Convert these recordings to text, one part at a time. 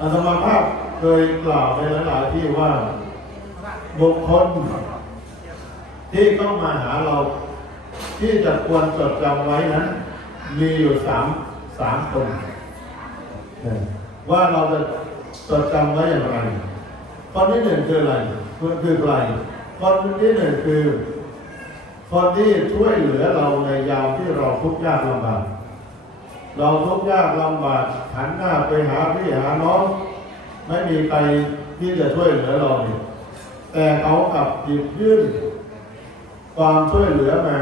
อาตมาภาพเคยกล่าวในหลายๆที่ว่าบุคคลที่เข้ามาหาเรา ที่จะควรจดจำไว้นั้น มีอยู่สามสามคน ว่าเราจะจดจำไว้อย่างไรคนที่หนึ่งคืออะไรคือคือใครคนที่หนึ่งคือ คนที่ช่วยเหลือเราในยามที่เราทุกข์ยากลำบาก เราทุกข์ยากลำบากหันหน้าไปหาพี่หาน้องไม่มีใครที่จะช่วยเหลือเราเนี่ยแต่เขากลับหยิบยื่นความช่วยเหลือมา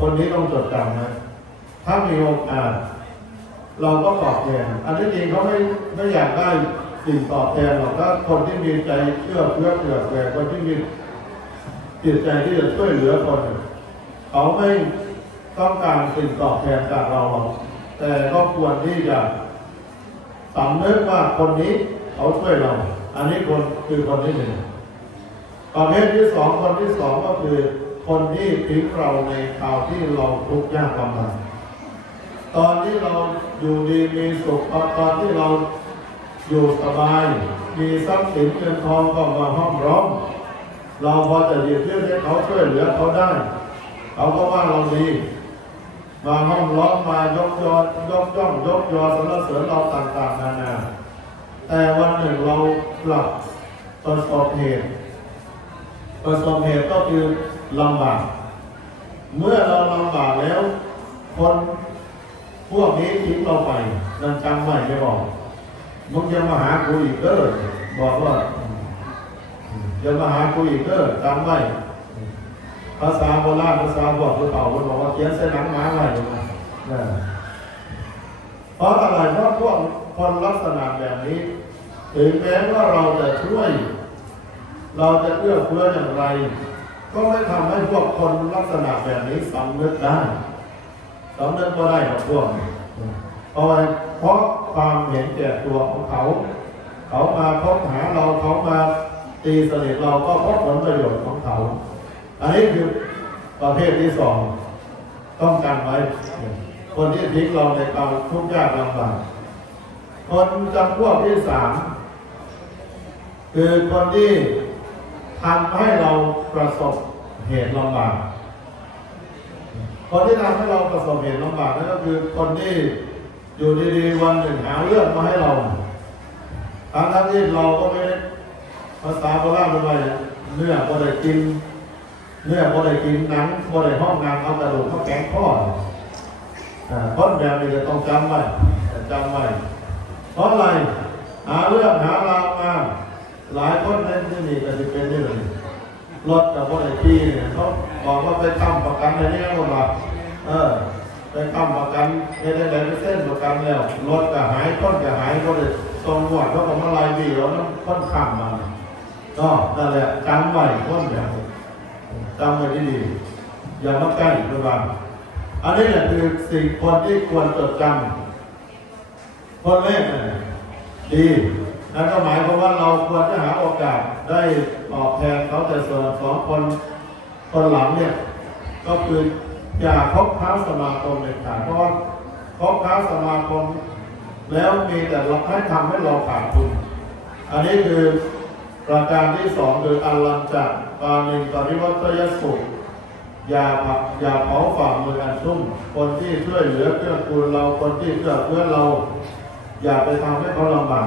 คนนี้ต้องจดจำนะ ถ้ามีโอกาส เราก็ตอบแทน อันที่จริงเขาไม่ไม่อยากได้สิ่งตอบแทนหรอกถ้าคนที่มีใจเชื่อเพื่อเผื่อแผ่คนที่มีจิตใจที่จะช่วยเหลือคนเนี่ยเขาไม่ต้องการสิ่งตอบแทนจากเราหรอก แต่ก็ควรที่จะสำนึกว่าคนนี้เขาช่วยเรา อันนี้คนคือคนที่หนึ่งประเภทที่สองคนที่สองก็คือ คนที่ทิ้งเราในคราวที่เราทุกข์ยากลำบากตอนที่เราอยู่ดีมีสุขตอนที่เราอยู่สบาย มีทรัพย์สินเงินทองก็มาห้อมร้อมเราพอจะหยิบยื่นให้เขาช่วยเหลือเขาได้ เขาก็ว่าเราดี มาห้อมล้อมมายกยอยกย่องยกยอสรรเสริญเราต่างๆนานา แต่วันหนึ่งเรากลับประสบเหตุ ประสบเหตุก็คือลำบาก เมื่อเราลำบากแล้ว คนพวกนี้ทิ้งเราไปนั่นจำไว้ไม่บอกมึงจะมาหากูอีกเด้อบอกว่าจะมาหากูอีกเด้อจำไว้ ภาษาโบราณภาษาบอกผู้เฒ่าคนบอกว่าเขียนเส้นหนังหมาไว้นะนะเพราะอะไรเพราะพวกคนลักษณะแบบนี้ ถึงแม้ว่าเราจะช่วย เราจะเอื้อเฟื้ออย่างไร ก็ไม่ทำให้พวกคนลักษณะแบบนี้สำนึกได้สำนึกก็ได้ของพวกเพราะอะไรเพราะความเห็นแก่ตัวของเขา เขามาพบหาเราเขามาตีสนิทเราก็เพราะผลประโยชน์ของเขา อันนี้คือประเภทที่สองต้องการไว้ คนที่ทิ้งเราในความทุกข์ยากลำบากคนจำพวกที่สามคือคนที่ทำให้เราประสบเหตุลำบาก คนที่ทำให้เราประสบเหตุลำบากนั่นก็คือคนที่อยู่ดีๆวันหนึ่งหาเรื่องมาให้เราทั้งทั้งๆที่เราก็ไม่ได้ภาษาโบราณเป็นไรเนื้อก็ได้กิน เนื้อก็ได้กินนังก็ได้ห้องงานเอากระดูกเขาแกงข้ออ่าคนแบบนี้จะต้องจำไว้จำไว้เพราะอะไรหาเรื่องหาราวมาหลายคนในที่นี่ก็จะเป็นนี่เลยรถกับพวกไอ้ที่เนี่ยเขาบอกว่าไปทำประกันในนี้ก็มาเออไปทำประกันในในในเส้นประกันแล้วรถก็หายต้นก็หายก็เลยตรงหวดเขาก็มาลายดีแล้วน้ำค้นข้ามมาก็นั่นแหละจำไว้ค้นอย่าง จำไว้ดีๆอย่ามาใกล้ระวังอันนี้แหละคือสิ่งคนที่ควรจดจำคนแรกเนี่ยดีนั่นก็หมายความว่าเราควรจะหาโอกาสได้ตอบแทนเขาแต่ส่วนสองคนคนหลังเนี่ยก็คืออย่าคบค้าสมาคมเด็ดขาดเพราะว่าคบค้าสมาคม แล้วมีแต่เราให้ทำให้เราขาดทุนอันนี้คือ ประการที่สองคืออัลลังจักปานินตริวัตยสุขอย่าผักอย่าเผาฝ่ามืออันชุ่ม คนที่ช่วยเหลือเพื่อกูลเราคนที่เกื้อเพื่อเรา อย่าไปทำให้เขาลำบาก